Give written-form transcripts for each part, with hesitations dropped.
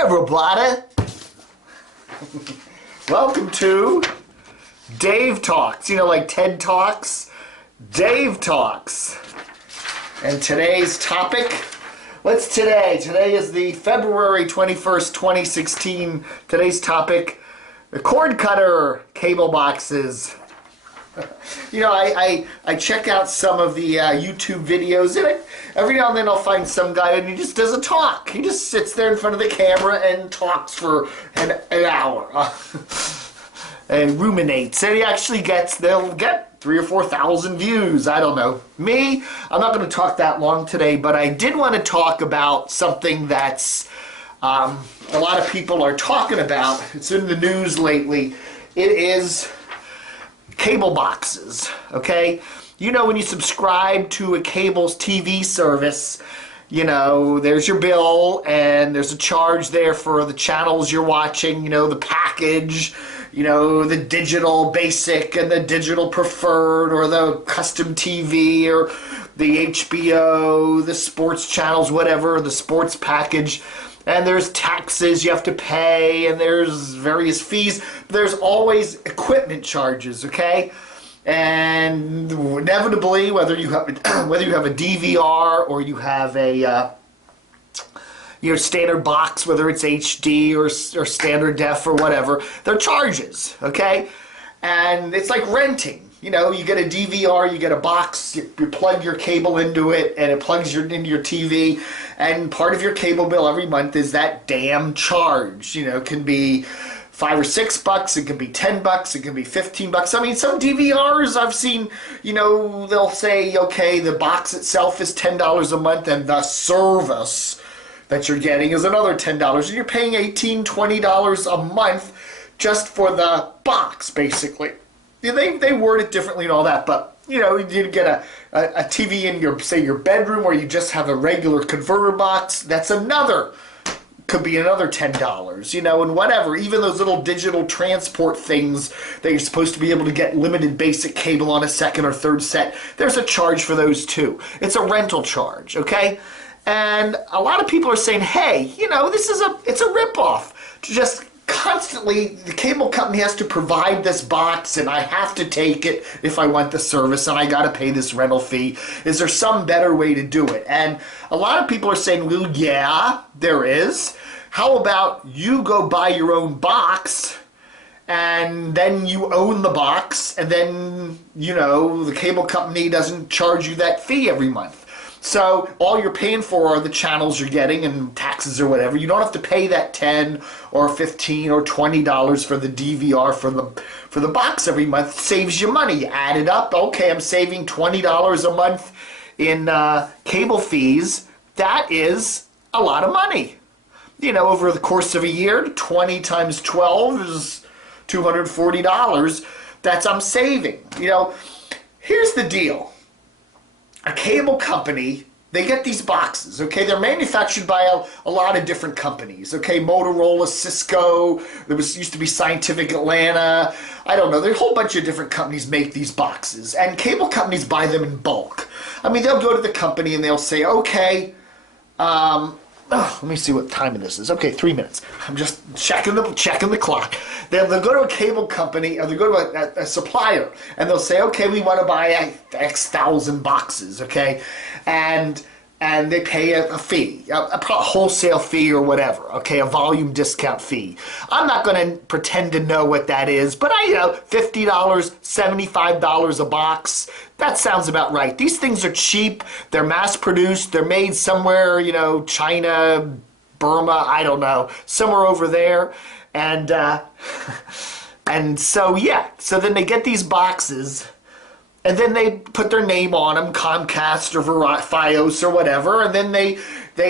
everybody. Welcome to DaveTalks. You know, like TED Talks? DaveTalks. And today's topic, what's today? Today is the February 21st, 2016. Today's topic, the cord cutter cable boxes. You know, I check out some of the YouTube videos, and every now and then I'll find some guy and he just doesn't talk. He just sits there in front of the camera and talks for an hour and ruminates. And he actually they'll get 3,000 or 4,000 views. I don't know. Me, I'm not going to talk that long today, but I did want to talk about something that's a lot of people are talking about. It's in the news lately. It is cable boxes, okay? You know, when you subscribe to a cable's TV service, you know, there's your bill and there's a charge there for the channels you're watching, you know, the package, you know, the digital basic and the digital preferred or the custom TV or the HBO, the sports channels, whatever, the sports package. And there's taxes you have to pay, and there's various fees. There's always equipment charges, okay? And inevitably, whether you have a DVR or you have a your standard box, whether it's HD or standard def or whatever, there are charges, okay? And it's like renting. You know, you get a DVR, you get a box, you plug your cable into it, and it plugs into your TV, and part of your cable bill every month is that damn charge. You know, it can be $5 or $6, it can be $10, it can be $15. I mean, some DVRs I've seen, you know, they'll say, okay, the box itself is $10 a month, and the service that you're getting is another $10, and you're paying $18, $20 a month just for the box, basically. They word it differently and all that, but you know, you get a TV in your, say, your bedroom, or you just have a regular converter box. That's could be another $10, you know, and whatever. Even those little digital transport things that you're supposed to be able to get limited basic cable on a second or third set, there's a charge for those too. It's a rental charge, okay? And a lot of people are saying, hey, you know, it's a ripoff to just constantly, the cable company has to provide this box and I have to take it if I want the service and I got to pay this rental fee. Is there some better way to do it? And a lot of people are saying, well, yeah, there is. How about you go buy your own box and then you own the box, and then, you know, the cable company doesn't charge you that fee every month. So all you're paying for are the channels you're getting and taxes or whatever. You don't have to pay that $10 or $15 or $20 for the DVR for the box every month. Saves you money. You add it up. Okay, I'm saving $20 a month in cable fees. That is a lot of money. You know, over the course of a year, 20 times 12 is $240. That's I'm saving. You know, here's the deal. A cable company, they get these boxes, okay? They're manufactured by a lot of different companies, okay? Motorola, Cisco, used to be Scientific Atlanta. I don't know. There's a whole bunch of different companies make these boxes, and cable companies buy them in bulk. I mean, they'll go to the company and they'll say, okay, let me see what time this is. Okay, 3 minutes. I'm just checking the clock. They'll go to a cable company, or they'll go to a supplier, and they'll say, okay, we want to buy X thousand boxes, okay? And they pay a fee, a wholesale fee or whatever, okay, a volume discount fee. I'm not going to pretend to know what that is, but you know, $50, $75 a box, that sounds about right. These things are cheap, they're mass-produced, they're made somewhere, you know, China, Burma, I don't know, somewhere over there, and so, yeah, so then they get these boxes, and then they put their name on them, Comcast or Fios or whatever, and then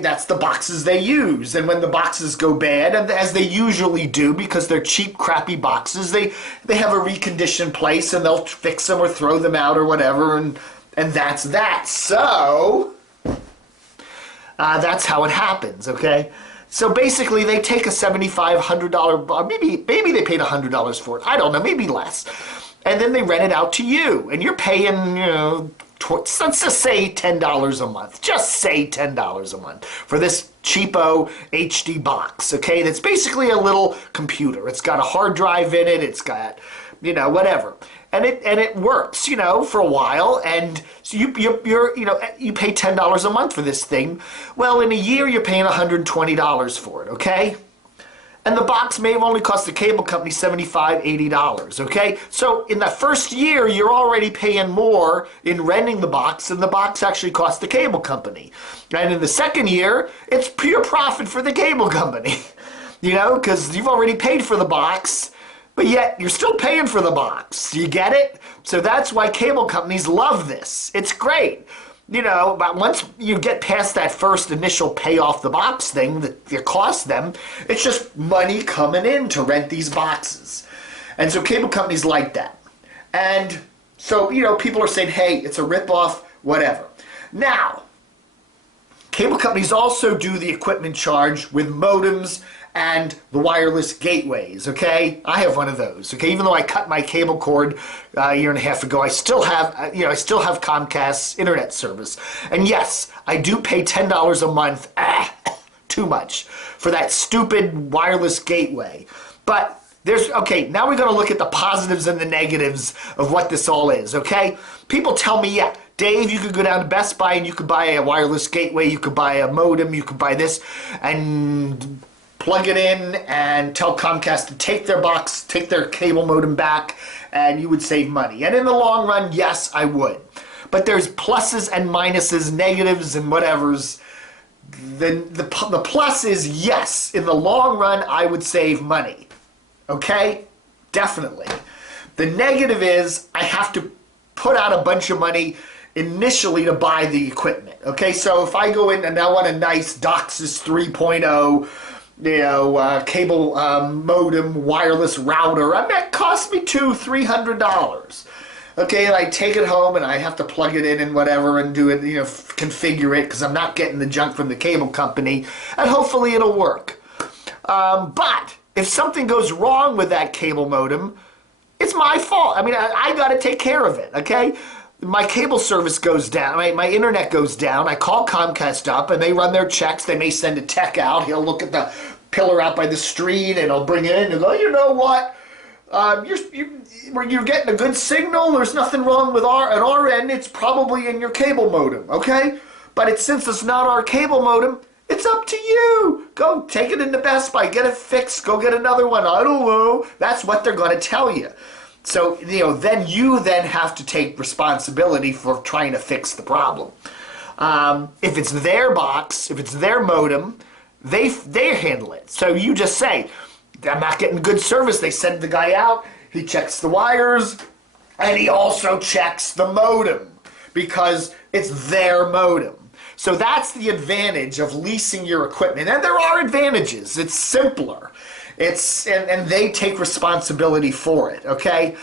that's the boxes they use. And when the boxes go bad, and as they usually do because they're cheap, crappy boxes, they have a reconditioned place and they'll fix them or throw them out or whatever, and that's that. So that's how it happens, okay? So basically, they take a $75, $100, maybe they paid $100 for it. I don't know, maybe less. And then they rent it out to you, and you're paying, you know, let's just say $10 a month. Just say $10 a month for this cheapo HD box, okay? That's basically a little computer. It's got a hard drive in it. It's got, whatever. And it works, for a while. And so you pay $10 a month for this thing. Well, in a year, you're paying $120 for it, okay? And the box may have only cost the cable company $75, $80, okay? So in the first year, you're already paying more in renting the box than the box actually cost the cable company. And in the second year, it's pure profit for the cable company, because you've already paid for the box, but yet you're still paying for the box. You get it? So that's why cable companies love this. It's great. But once you get past that first initial pay off the box thing that it costs them, it's just money coming in to rent these boxes. And so cable companies like that. And so, people are saying, hey, it's a ripoff, whatever. Now, cable companies also do the equipment charge with modems and the wireless gateways, okay? I have one of those, okay? Even though I cut my cable cord a year and a half ago, I still have Comcast's internet service. And yes, I do pay $10 a month, too much, for that stupid wireless gateway. But now we're gonna look at the positives and the negatives of what this all is, okay? People tell me, yeah, Dave, you could go down to Best Buy and you could buy a wireless gateway, you could buy a modem, you could buy this, and plug it in and tell Comcast to take their cable modem back, and you would save money. And in the long run, yes, I would. But there's pluses and minuses, negatives and whatevers. The plus is, yes, in the long run, I would save money. Okay? Definitely. The negative is I have to put out a bunch of money initially to buy the equipment. Okay? So if I go in and I want a nice DOCSIS 3.0 cable modem, wireless router, it costs me $200-$300. Okay, and I take it home and I have to plug it in and whatever and do it, configure it, because I'm not getting the junk from the cable company, and hopefully it'll work. But if something goes wrong with that cable modem, it's my fault. I got to take care of it, okay? My cable service goes down, my internet goes down, I call Comcast up and they run their checks, they may send a tech out, he'll look at the pillar out by the street and he'll bring it in and go, you know what, you're getting a good signal, there's nothing wrong with at our end, it's probably in your cable modem, okay? But since it's not our cable modem, it's up to you. Go take it into Best Buy, get it fixed, go get another one, I don't know. That's what they're going to tell you. So, then you have to take responsibility for trying to fix the problem. If it's their box, if it's their modem, they handle it. So you just say, I'm not getting good service. They send the guy out, he checks the wires, and he also checks the modem because it's their modem. So that's the advantage of leasing your equipment. And there are advantages. It's simpler. And they take responsibility for it, okay?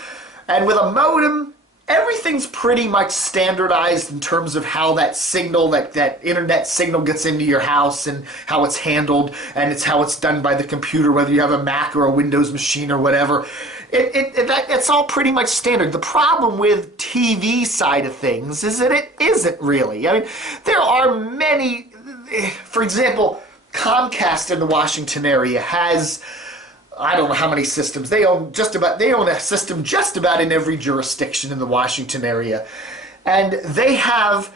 And with a modem, everything's pretty much standardized in terms of how that signal, that internet signal gets into your house and how it's handled, and it's how it's done by the computer, whether you have a Mac or a Windows machine or whatever. It's all pretty much standard. The problem with TV side of things is that it isn't really. There are many, for example, Comcast in the Washington area has, I don't know how many systems. They own a system just about in every jurisdiction in the Washington area. And they have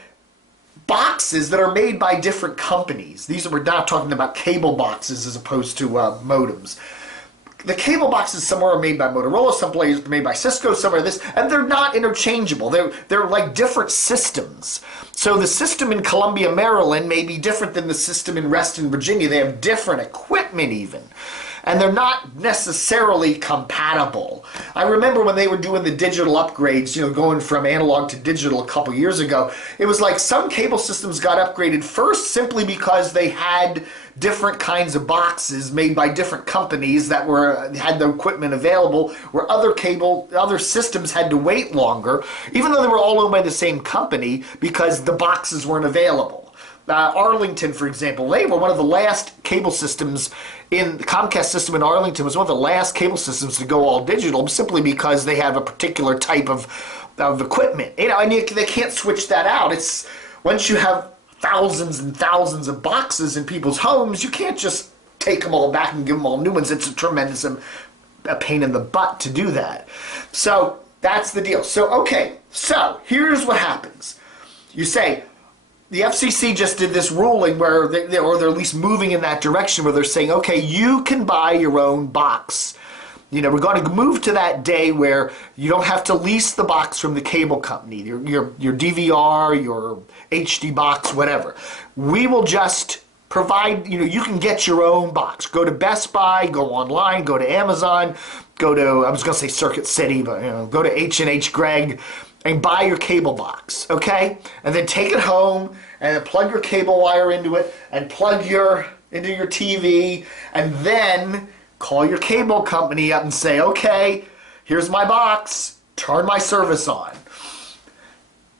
boxes that are made by different companies. We're not talking about cable boxes as opposed to modems. The cable boxes somewhere are made by Motorola, some places are made by Cisco, some are this, and they're not interchangeable. They're like different systems. So the system in Columbia, Maryland may be different than the system in Reston, Virginia. They have different equipment even. And they're not necessarily compatible. I remember when they were doing the digital upgrades, going from analog to digital a couple years ago, it was like some cable systems got upgraded first simply because they had different kinds of boxes made by different companies that had the equipment available, where other systems had to wait longer, even though they were all owned by the same company, because the boxes weren't available. Arlington, for example, they were one of the last cable systems in the Comcast system in Arlington was one of the last cable systems to go all digital simply because they have a particular type of equipment. And they can't switch that out. It's once you have thousands and thousands of boxes in people's homes, you can't just take them all back and give them all new ones. It's a tremendous a pain in the butt to do that. So that's the deal. So, okay, so here's what happens. You say, the FCC just did this ruling where they're at least moving in that direction where they're saying, okay, you can buy your own box. We're going to move to that day where you don't have to lease the box from the cable company, your DVR, your HD box, whatever. We will just provide, you can get your own box. Go to Best Buy, go online, go to Amazon, go to, I was going to say Circuit City, but go to H&H Gregg and buy your cable box, okay? And then take it home and then plug your cable wire into it and plug into your TV and then call your cable company up and say, okay, here's my box, turn my service on.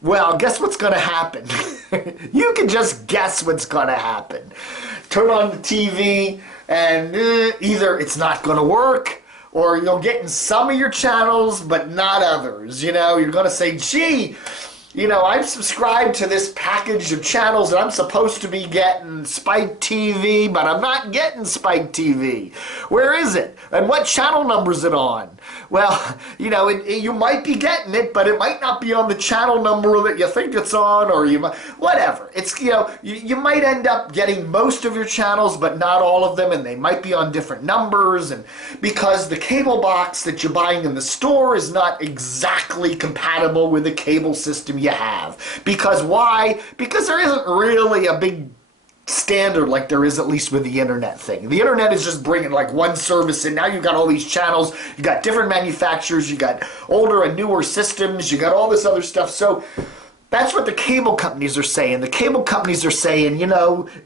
Well, guess what's going to happen? You can just guess what's going to happen. Turn on the TV and either it's not going to work or you'll get in some of your channels but not others. You're going to say, gee, I've subscribed to this package of channels and I'm supposed to be getting Spike TV, but I'm not getting Spike TV. Where is it? And what channel number is it on? Well, you might be getting it, but it might not be on the channel number that you think it's on, or you might, whatever. It's, you might end up getting most of your channels, but not all of them, and they might be on different numbers, and because the cable box that you're buying in the store is not exactly compatible with the cable system you have. Because why? Because there isn't really a big standard like there is at least with the internet thing. The internet is just bringing like one service in. Now you've got all these channels, you got different manufacturers, you got older and newer systems, you got all this other stuff. So that's what the cable companies are saying. The cable companies are saying,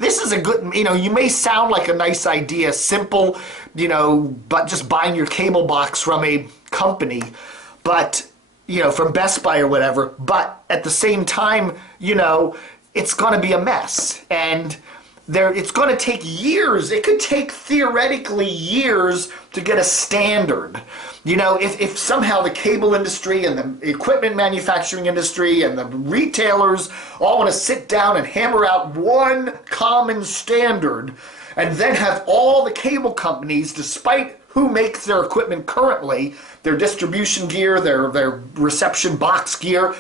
this is a good, you may sound like a nice idea, simple, but just buying your cable box from a company, but from Best Buy or whatever, but at the same time, it's going to be a mess. And it's going to take years. It could take theoretically years to get a standard. If somehow the cable industry and the equipment manufacturing industry and the retailers all want to sit down and hammer out one common standard and then have all the cable companies, despite who makes their equipment currently, their distribution gear, their reception box gear,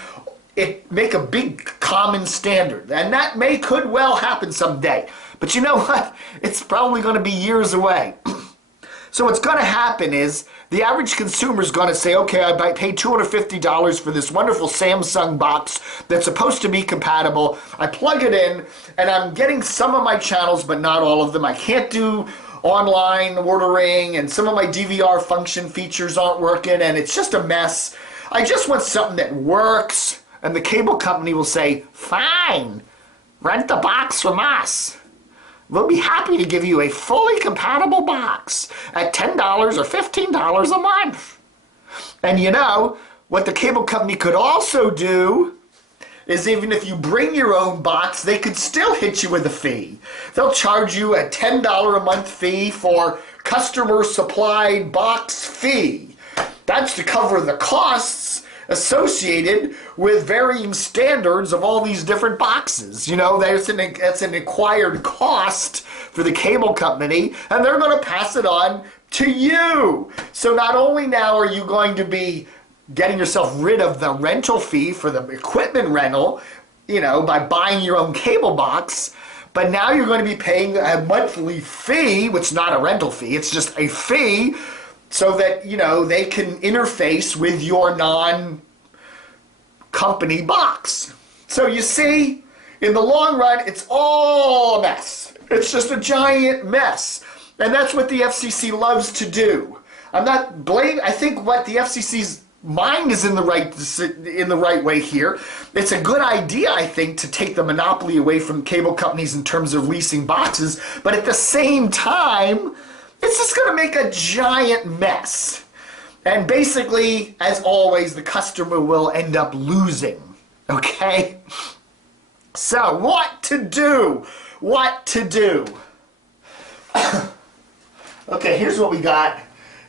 make a big common standard. And that could well happen someday. But you know what? It's probably going to be years away. So what's going to happen is the average consumer is going to say, okay, I paid $250 for this wonderful Samsung box that's supposed to be compatible. I plug it in, and I'm getting some of my channels, but not all of them. I can't do online ordering, and some of my DVR function features aren't working, and it's just a mess. I just want something that works. And the cable company will say, fine, rent the box from us. We'll be happy to give you a fully compatible box at $10 or $15 a month. And what the cable company could also do is even if you bring your own box, they could still hit you with a fee. They'll charge you a $10 a month fee for customer supplied box fee. That's to cover the costs associated with varying standards of all these different boxes. That's an acquired cost for the cable company, and they're going to pass it on to you. So not only now are you going to be getting yourself rid of the rental fee for the equipment rental, by buying your own cable box, but now you're going to be paying a monthly fee, which is not a rental fee, it's just a fee, so that, they can interface with your non-company box. So you see, in the long run, it's all a mess. It's just a giant mess. And that's what the FCC loves to do. I'm not blaming, I think what the FCC's mind is in the right way here. It's a good idea, I think, to take the monopoly away from cable companies in terms of leasing boxes, but at the same time, it's just going to make a giant mess. And basically, as always, the customer will end up losing. Okay? So, what to do? What to do? Okay, here's what we got.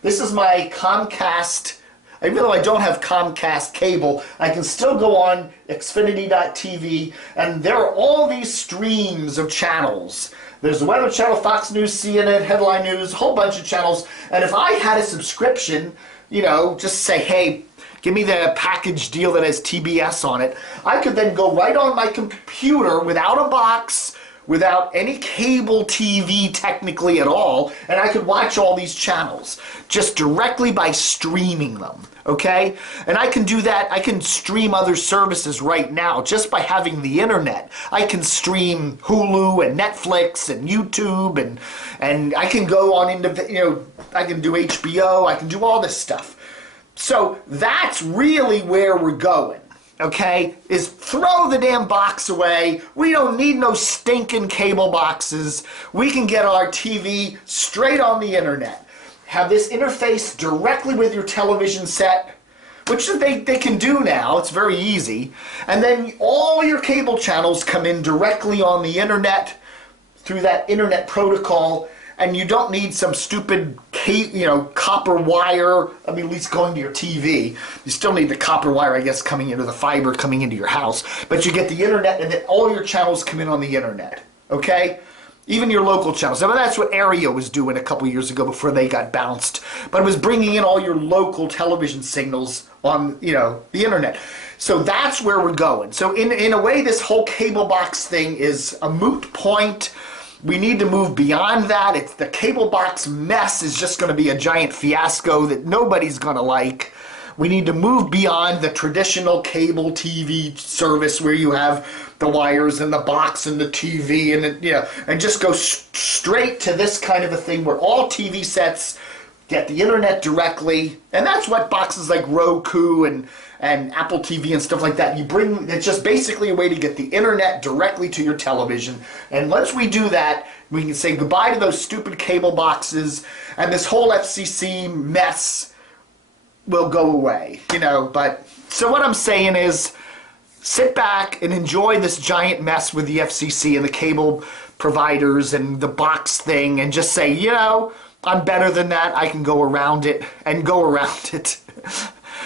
This is my Comcast. Even though I don't have Comcast cable, I can still go on Xfinity.tv, and there are all these streams of channels. There's the Weather Channel, Fox News, CNN, Headline News, a whole bunch of channels. And if I had a subscription, you know, just say, hey, give me the package deal that has TBS on it, I could then go right on my computer without a box, without any cable TV technically at all, and I could watch all these channels just directly by streaming them, okay? And I can do that, I can stream other services right now just by having the internet. I can stream Hulu and Netflix and YouTube, and I can go on into, you know, I can do HBO, I can do all this stuff. So that's really where we're going. Okay, is throw the damn box away. We don't need no stinking cable boxes. We can get our TV straight on the internet. Have this interface directly with your television set, which they can do now. It's very easy. And then all your cable channels come in directly on the internet through that internet protocol, and you don't need some stupid copper wire, I mean, at least going to your TV. You still need the copper wire, I guess, coming into the fiber, coming into your house. But you get the internet, and then all your channels come in on the internet, okay? Even your local channels. I mean, that's what Aereo was doing a couple years ago before they got bounced. But it was bringing in all your local television signals on, you know, the internet. So that's where we're going. So in a way, this whole cable box thing is a moot point. We need to move beyond that. It's the cable box mess is just going to be a giant fiasco that nobody's going to like. We need to move beyond the traditional cable TV service where you have the wires and the box and the TV and just go straight to this kind of a thing where all TV sets get the internet directly. And that's what boxes like Roku and Apple TV and stuff like that, it's just basically a way to get the internet directly to your television. And once we do that, we can say goodbye to those stupid cable boxes, and this whole FCC mess will go away, you know. But so what I'm saying is, sit back and enjoy this giant mess with the FCC and the cable providers and the box thing, and just say, you know, I'm better than that. I can go around it and go around it.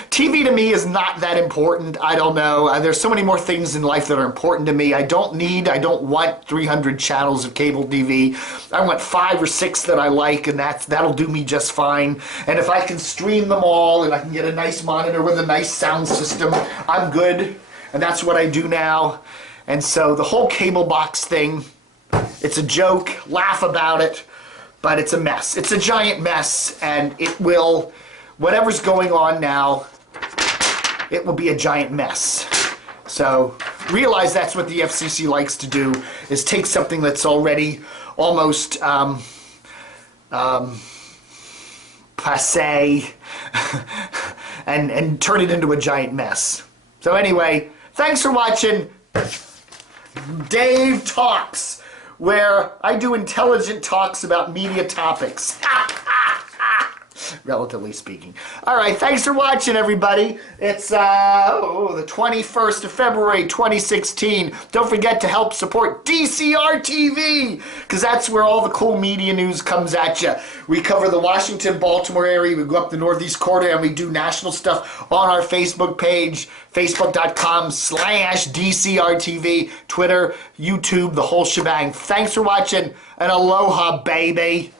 TV to me is not that important. I don't know. There's so many more things in life that are important to me. I don't want 300 channels of cable TV. I want 5 or 6 that I like, and that'll do me just fine. And if I can stream them all and I can get a nice monitor with a nice sound system, I'm good. And that's what I do now. And so the whole cable box thing, it's a joke. Laugh about it. But it's a mess. It's a giant mess, and it will, whatever's going on now, it will be a giant mess. So realize that's what the FCC likes to do, is take something that's already almost passé and turn it into a giant mess. So anyway, thanks for watching Dave Talks, where I do intelligent talks about media topics. Relatively speaking. All right, thanks for watching, everybody. It's the 21st of February, 2016. Don't forget to help support DCR TV, because that's where all the cool media news comes at you. We cover the Washington, Baltimore area. We go up the Northeast Corridor, and we do national stuff on our Facebook page, facebook.com/DCRTV, Twitter, YouTube, the whole shebang. Thanks for watching, and aloha, baby.